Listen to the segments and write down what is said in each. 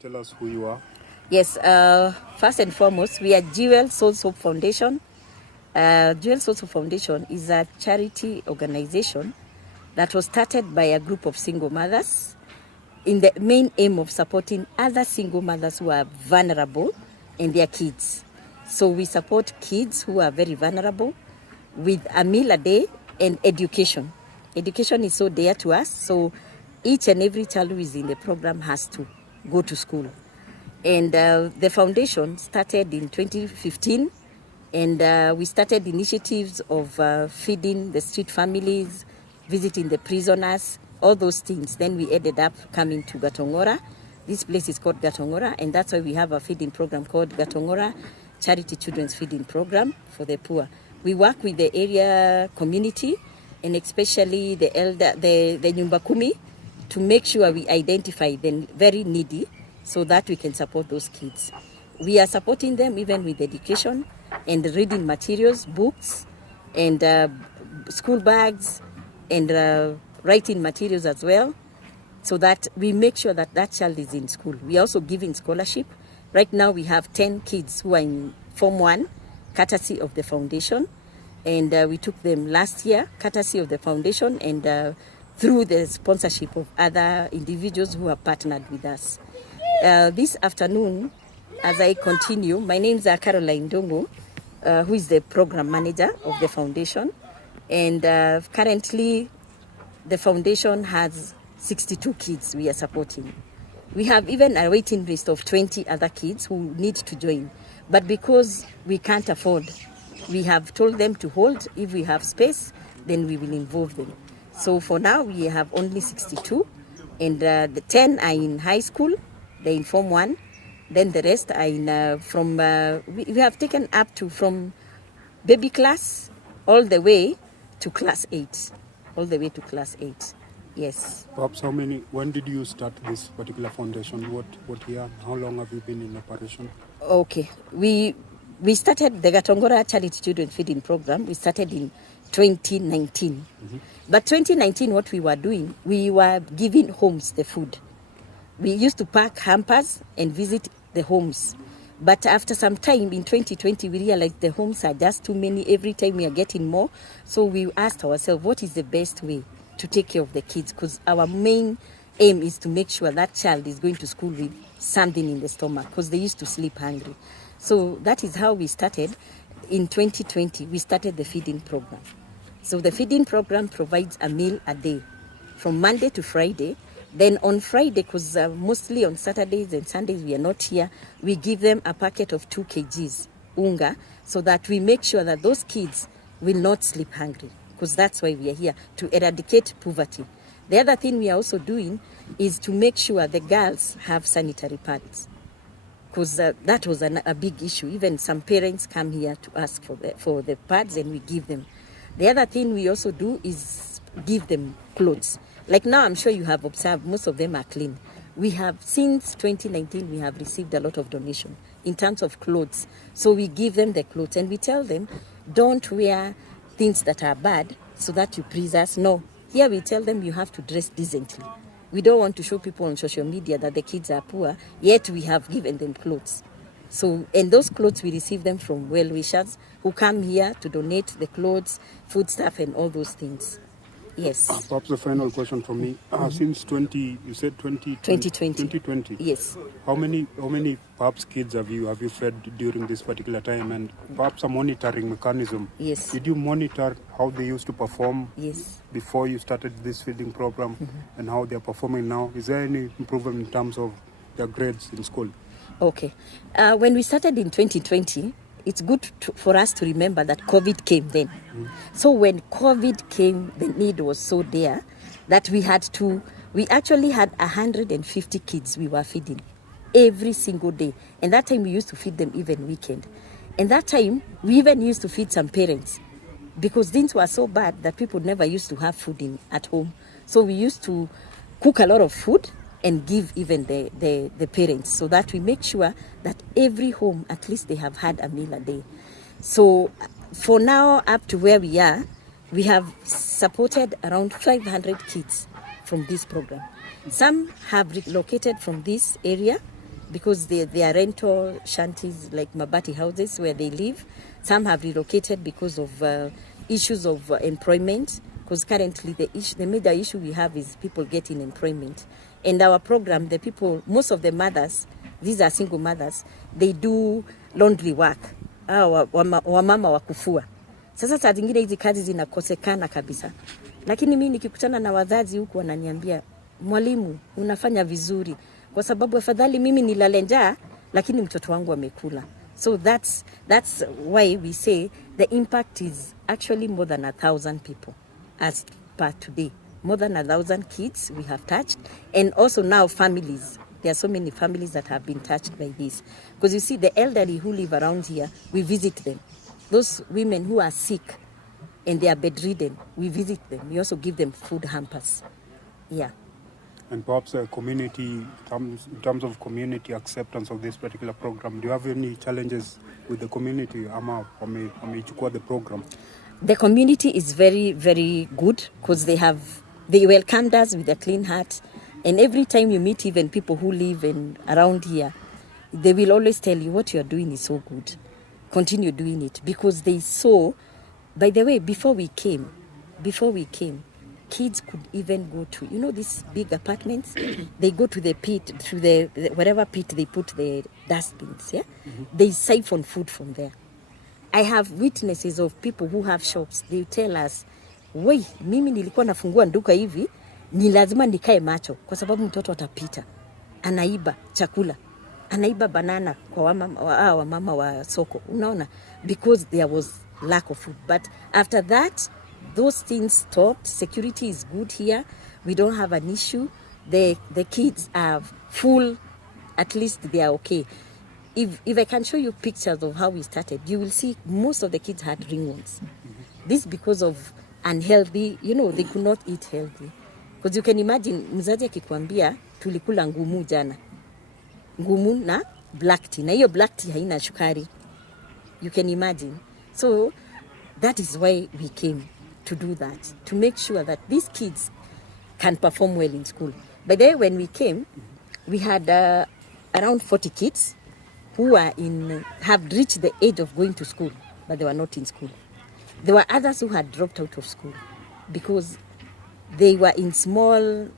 Tell us who you are. Yes, first and foremost, we are Jewell Souls Hope Foundation. Jewell Souls Hope Foundation is a charity organization that was started by a group of single mothers in the main aim of supporting other single mothers who are vulnerable and their kids. So we support kids who are very vulnerable with a meal a day and education. Education is so dear to us, so each and every child who is in the program has to go to school. And the foundation started in 2015, and we started initiatives of feeding the street families, visiting the prisoners, all those things. Then we ended up coming to Gatongora. This place is called Gatongora, and that's why we have a feeding program called Gatongora Charity Children's Feeding Program for the poor. We work with the area community, and especially the Nyumba Kumi, to make sure we identify the very needy so that we can support those kids. We are supporting them even with education and reading materials, books, and school bags, and writing materials as well, so that we make sure that that child is in school. We are also giving scholarship. Right now we have 10 kids who are in Form 1, courtesy of the foundation. And we took them last year, courtesy of the foundation, and through the sponsorship of other individuals who have partnered with us. This afternoon, as I continue, my name is Caroline Ndungu, who is the program manager of the foundation. And currently, the foundation has 62 kids we are supporting. We have even a waiting list of 20 other kids who need to join. But because we can't afford, we have told them to hold. If we have space, then we will involve them. So for now, we have only 62, and the 10 are in high school, they're in Form 1. Then the rest are in we have taken up to from baby class all the way to class 8. All the way to class 8, yes. Perhaps when did you start this particular foundation? What year? How long have you been in operation? Okay, we started the Gatongora Charity Children Feeding Program. We started in 2019. But 2019, what we were doing, we were giving homes the food. We used to pack hampers and visit the homes. But after some time in 2020, we realized the homes are just too many. Every time we are getting more. So we asked ourselves, what is the best way to take care of the kids? Because our main aim is to make sure that child is going to school with something in the stomach, because they used to sleep hungry. So that is how we started. In 2020, we started the feeding program. So the feeding program provides a meal a day from Monday to Friday. Then on Friday, because mostly on Saturdays and Sundays we are not here, we give them a packet of 2 kgs unga, so that we make sure that those kids will not sleep hungry, because that's why we are here, to eradicate poverty. The other thing we are also doing is to make sure the girls have sanitary pads, because that was a big issue. Even some parents come here to ask for the pads, and we give them. The other thing we also do is give them clothes. Like now, I'm sure you have observed, most of them are clean. We have, since 2019, we have received a lot of donation in terms of clothes. So we give them the clothes, and we tell them, don't wear things that are bad so that you please us. No, here we tell them you have to dress decently. We don't want to show people on social media that the kids are poor, yet we have given them clothes. So, and those clothes, we receive them from well-wishers who come here to donate the clothes, food stuff, and all those things. Yes. Perhaps the final question from me. Since 2020. Yes. How many perhaps kids have you fed during this particular time, and perhaps a monitoring mechanism? Yes. Did you monitor how they used to perform? Yes. Before you started this feeding program, and how they are performing now? Is there any improvement in terms of their grades in school? Okay. When we started in 2020, it's good for us to remember that COVID came then. So when COVID came, the need was so there that we actually had 150 kids we were feeding every single day. And that time we used to feed them even weekend. And that time we even used to feed some parents, because things were so bad that people never used to have food at home. So we used to cook a lot of food and give even the parents, so that we make sure that every home, at least they have had a meal a day. So for now, up to where we are, we have supported around 500 kids from this program. Some have relocated from this area because they are rental shanties, like mabati houses where they live. Some have relocated because of issues of employment, because currently the major issue we have is people getting employment. And our program, the people, most of the mothers, these are single mothers, they do laundry work, wamama wa kufua. Sasa saa zingine hizi kazi zinakosekana kabisa, lakini mimi nikikutana na wazazi huku wananiambia, mwalimu unafanya vizuri, kwa sababu afadhali mimi nilale njaa lakini mtoto wangu amekula. So that's why we say the impact is actually more than 1,000 people as per today. More than 1,000 kids we have touched, and also now families. There are so many families that have been touched by this. Because you see, the elderly who live around here, we visit them. Those women who are sick and they are bedridden, we visit them. We also give them food hampers. Yeah. And perhaps community, in terms of community acceptance of this particular program, do you have any challenges with the community wameichukua the program? The community is very, very good, because they welcomed us with a clean heart. And every time you meet even people who live around here, they will always tell you what you are doing is so good. Continue doing it, because they saw, by the way, before we came, kids could even go to, these big apartments, they go to the pit, to the whatever pit they put the dustbins, yeah? Mm-hmm. They siphon food from there. I have witnesses of people who have shops. They tell us, wei, mimi nilikuwa nafungua nduka hivi, ni lazima nikae macho, kwa sababu mtoto atapita, anaiba chakula, anaiba banana kwa wamama wa soko, unaona, because there was lack of food. But after that, those things stopped. Security is good here. We don't have an issue. The kids are full. At least they are okay. If I can show you pictures of how we started, you will see most of the kids had ringworms. This because of unhealthy, they could not eat healthy. Because you can imagine, mzazi akikwambia tulikula ngumu jana. Ngumu na black tea. Na hiyo black tea haina sukari. You can imagine. So that is why we came to do that, to make sure that these kids can perform well in school. But then when we came, we had around 40 kids who have reached the age of going to school, but they were not in school. There were others who had dropped out of school because they were in small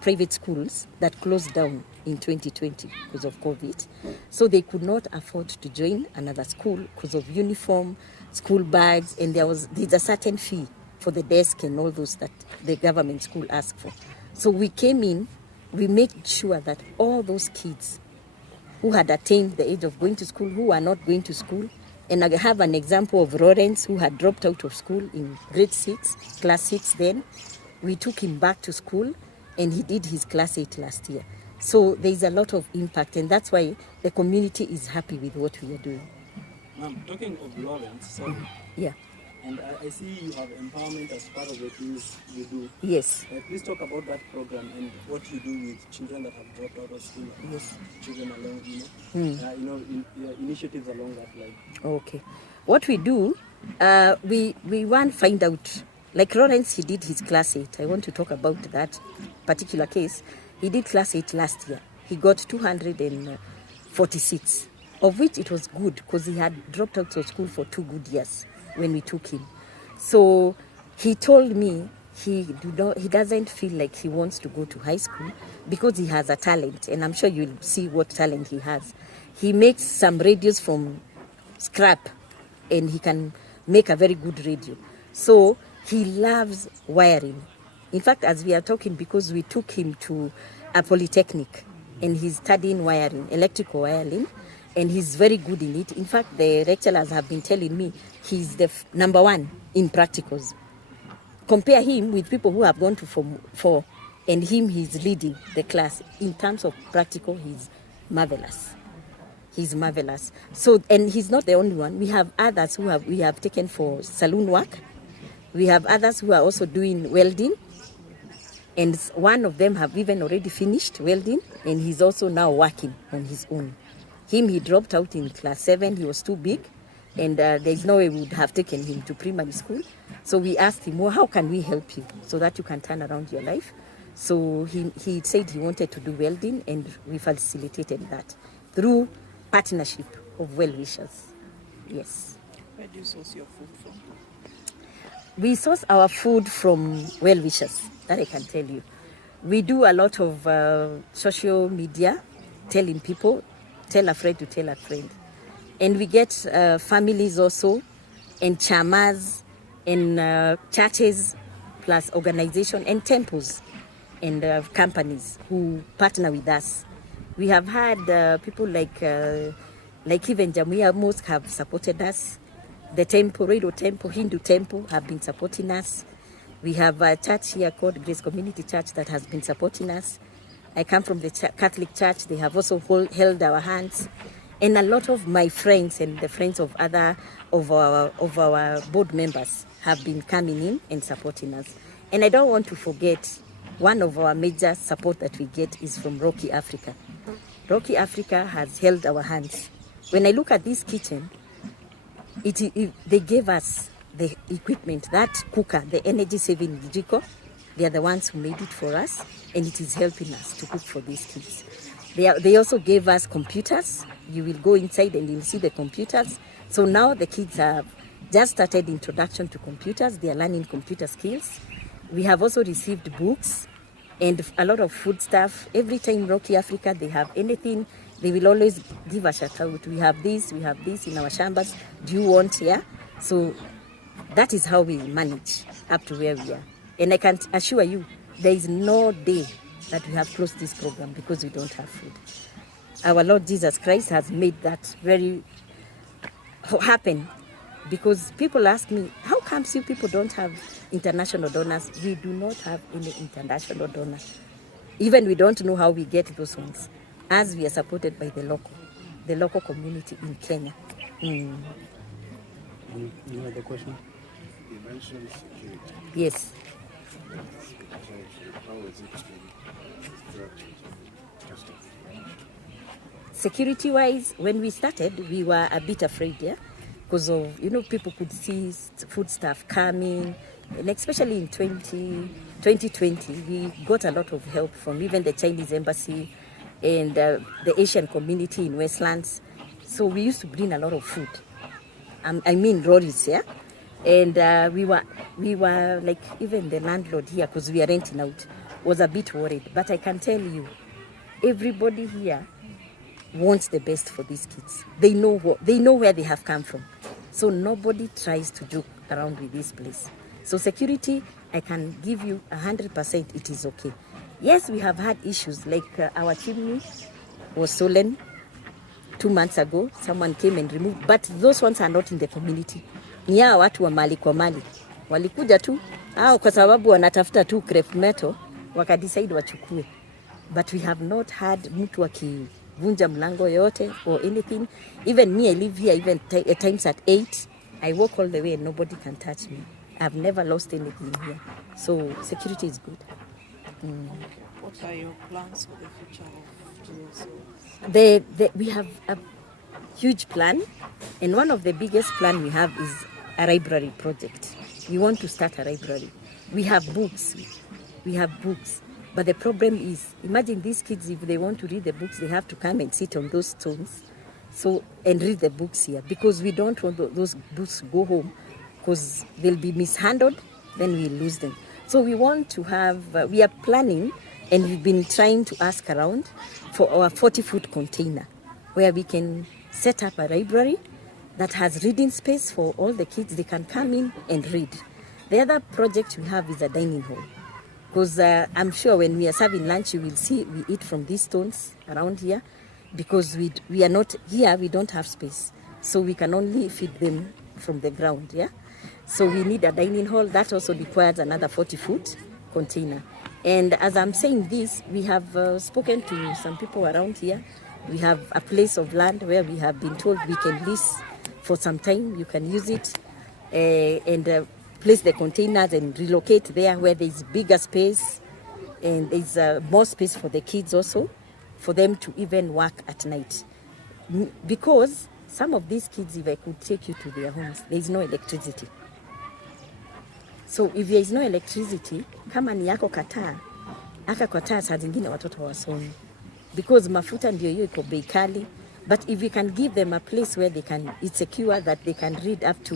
private schools that closed down in 2020 because of COVID. So they could not afford to join another school because of uniform, school bags, and there's a certain fee for the desk and all those that the government school asked for. So we came in, we made sure that all those kids who had attained the age of going to school, who are not going to school, and I have an example of Lawrence who had dropped out of school in grade 6, class 6 then. We took him back to school and he did his class 8 last year. So there's a lot of impact, and that's why the community is happy with what we are doing. Talking of Lawrence, yeah. And I see you have empowerment as part of the things you do. Yes. Please talk about that program and what you do with children that have dropped out of school. Yes. Children along, initiatives along that line. Okay. What we do, we want to find out, like Lawrence, he did his class 8. I want to talk about that particular case. He did class 8 last year. He got 246, of which it was good because he had dropped out of school for 2 good years when we took him. So he told me he doesn't feel like he wants to go to high school because he has a talent, and I'm sure you'll see what talent he has. He makes some radios from scrap, and he can make a very good radio. So he loves wiring. In fact, as we are talking, because we took him to a polytechnic and he's studying wiring, electrical wiring, and he's very good in it. In fact, the lecturers have been telling me he's the number 1 in practicals. Compare him with people who have gone to Form 4, and he's leading the class. In terms of practical, he's marvelous. He's marvelous. So, and he's not the only one. We have others we have taken for saloon work. We have others who are also doing welding. And one of them have even already finished welding, and he's also now working on his own. He dropped out in class 7. He was too big, and there's no way we would have taken him to primary school. So we asked him, well, how can we help you so that you can turn around your life? So he said he wanted to do welding, and we facilitated that through partnership of well-wishers. Yes. Where do you source your food from? We source our food from well-wishers, that I can tell you. We do a lot of social media, telling people, tell a friend to tell a friend. And we get families also, and chamas, and churches, plus organization, and temples, and companies who partner with us. We have had people like even Jamia Mosque have supported us. The temple, Radio Temple, Hindu Temple have been supporting us. We have a church here called Grace Community Church that has been supporting us. I come from the Catholic Church. They have also held our hands. And a lot of my friends and the friends of other of our board members have been coming in and supporting us. And I don't want to forget, one of our major support that we get is from Rockey Africa. Rockey Africa has held our hands. When I look at this kitchen, they gave us the equipment, that cooker, the energy saving jiko. They are the ones who made it for us, and it is helping us to cook for these kids. They also gave us computers. You will go inside and you'll see the computers. So now the kids have just started introduction to computers. They are learning computer skills. We have also received books and a lot of food stuff. Every time Rockey Africa, they have anything, they will always give a shout out. We have this in our shambas. Do you want? Yeah. So that is how we manage up to where we are. And I can assure you, there is no day that we have closed this program because we don't have food. Our Lord Jesus Christ has made that very happen, because people ask me, how come you people don't have international donors? We do not have any international donors. Even we don't know how we get those ones, as we are supported by the local community in Kenya. Any other question? You mentioned security. Yes. How is it Security-wise, when we started, we were a bit afraid, yeah, because of, people could see food stuff coming, and especially in 2020, we got a lot of help from even the Chinese embassy and the Asian community in Westlands. So we used to bring a lot of food. Lorries, yeah, and we were like, even the landlord here, because we are renting out, was a bit worried. But I can tell you, everybody here wants the best for these kids. They know where they have come from. So nobody tries to joke around with this place. So security, I can give you 100% it is okay. Yes, we have had issues, like our chimney was stolen 2 months ago. Someone came and removed, but those ones are not in the community. Ni hao watu wa mali kwa mali. Walikuja tu, kwa sababu wanatafuta tu crepe metal, wakadecide wachukue. But we have not had mtu akivunja mlango yote or anything. Even me, I live here even at times at 8. I walk all the way and nobody can touch me. I've never lost anything here. So security is good. What are your plans for the future of Jewell Souls? We have a huge plan, and one of the biggest plan we have is a library project. We want to start a library. We have books. But the problem is, imagine these kids, if they want to read the books, they have to come and sit on those stones and read the books here, because we don't want those books to go home, because they'll be mishandled, then we lose them. So we want to have, we are planning, and we've been trying to ask around for our 40-foot container, where we can set up a library that has reading space for all the kids. They can come in and read. The other project we have is a dining hall, because I'm sure when we are serving lunch, you will see we eat from these stones around here, because we are not here, we don't have space, so we can only feed them from the ground. Yeah, so we need a dining hall that also requires another 40-foot container. And as I'm saying this, we have spoken to some people around here. We have a place of land where we have been told we can lease for some time. You can use it and place the containers and relocate there where there's bigger space, and there's more space for the kids also, for them to even work at night. Because some of these kids, if I could take you to their homes, there is no electricity. So if there is no electricity, kama ni yako kataa, hata kwa taa saa zingine watoto wasomi because mafuta ndio hiyo iko bei kali. But if we can give them a place where they can, it's secure that they can read up to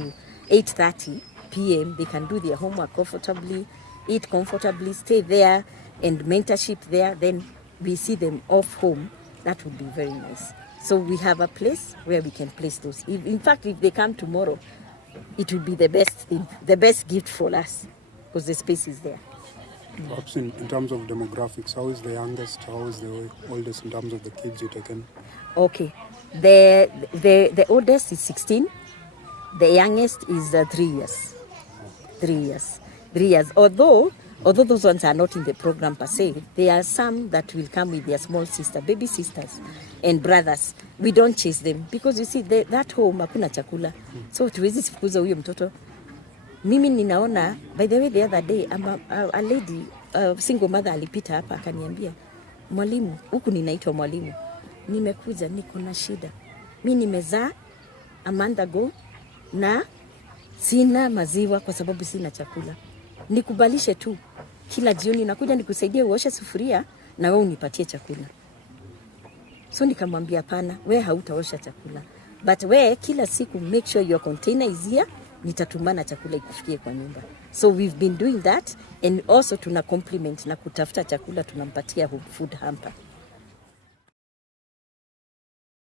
8:30 p.m. They can do their homework comfortably, eat comfortably, stay there, and mentorship there. Then we see them off home. That would be very nice. So we have a place where we can place those. In fact, if they come tomorrow, it will be the best thing, the best gift for us, because the space is there. Perhaps in terms of demographics, how is the youngest, how is the oldest in terms of the kids you taken? Okay, the oldest is 16, the youngest is 3 years. 3 years. 3 years. Although those ones are not in the program per se, there are some that will come with their small sister, baby sisters and brothers. We don't chase them because you see that home hakuna chakula. So tuwezi sifukuza huyo mtoto. Mimi ninaona, by the way, the other day a lady, single mother alipita hapa akaniambia, mwalimu, huku ninaitwa mwalimu, nimekuja niko na shida. Mimi nimezaa a month ago na sina maziwa kwa sababu sina chakula. Nikubalishe tu kila jioni nakuja nikusaidie uoshe sufuria na wewe unipatie chakula. So nikamwambia hapana, wewe hautaosha chakula. But wewe kila siku make sure your container is here, nitatumana chakula ikufikie kwa nyumba. So we've been doing that, and also tuna compliment na kutafuta chakula tunampatia food hamper.